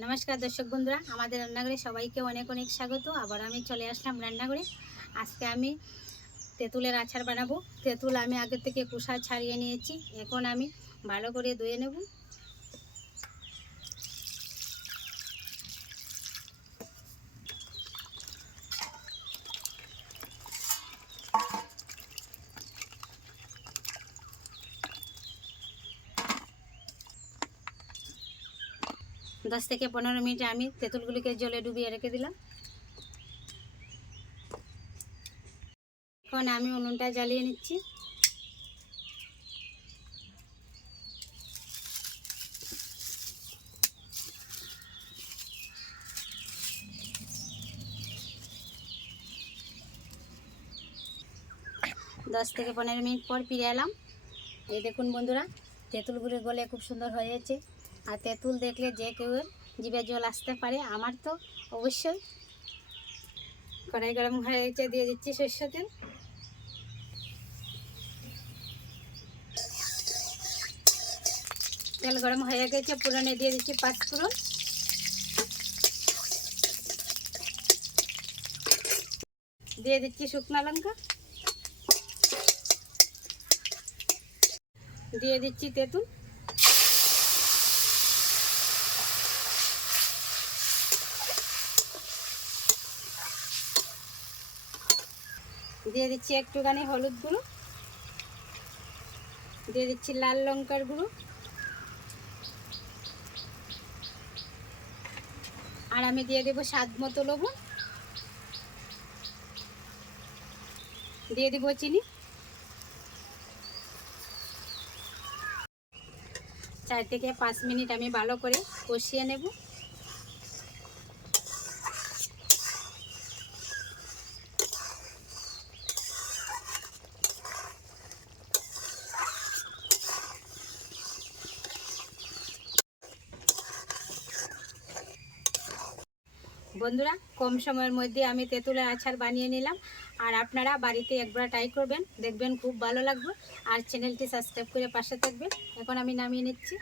নমস্কার দর্শক বন্ধুরা, আমাদের রান্নাঘরে সবাইকে অনেক অনেক স্বাগত। আবার আমি চলে আসলাম রান্নাঘরে। আজকে আমি তেঁতুলের আচার বানাবো। তেঁতুল আমি আগের থেকে কুসা ছাড়িয়ে নিয়েছি। এখন আমি ভালো করে ধুয়ে নেব। দশ থেকে পনেরো মিনিট আমি তেঁতুলগুলিকে জলে ডুবিয়ে রেখে দিলাম। এখন আমি উনুনটা জ্বালিয়ে নিচ্ছি। দশ থেকে পনেরো মিনিট পর ফিরে এলাম। এই দেখুন বন্ধুরা তেঁতুলগুলি গলে খুব সুন্দর হয়েছে। আর তেঁতুল দেখলে যে কেউ জিভে জল আসতে পারে, আমার তো অবশ্যই। কড়াই গরম হয়ে গেছে, দিয়ে দিচ্ছি সর্ষে তেল। তেল গরম হয়ে গেছে, পুরনে দিয়ে দিচ্ছি পাঁচ ফোড়ন দিয়ে দিচ্ছি শুকনো লঙ্কা। দিয়ে দিচ্ছি তেঁতুল। দিয়ে দিচ্ছি একটুখানি হলুদ গুঁড়ো। দিয়ে দিচ্ছি লাল লঙ্কার গুঁড়ো। আর আমি দিয়ে দেবো স্বাদ মতো লবণ। দিয়ে দেবো চিনি। চার থেকে পাঁচ মিনিট আমি ভালো করে কষিয়ে নেব। বন্ধুরা, কম সময়ের মধ্যে আমি তেঁতুলের আচার বানিয়ে নিলাম। আর আপনারা বাড়িতে একবার ট্রাই করবেন, দেখবেন খুব ভালো লাগবে। আর চ্যানেলটি সাবস্ক্রাইব করে পাশে থাকবেন। এখন আমি নামিয়ে নিচ্ছি।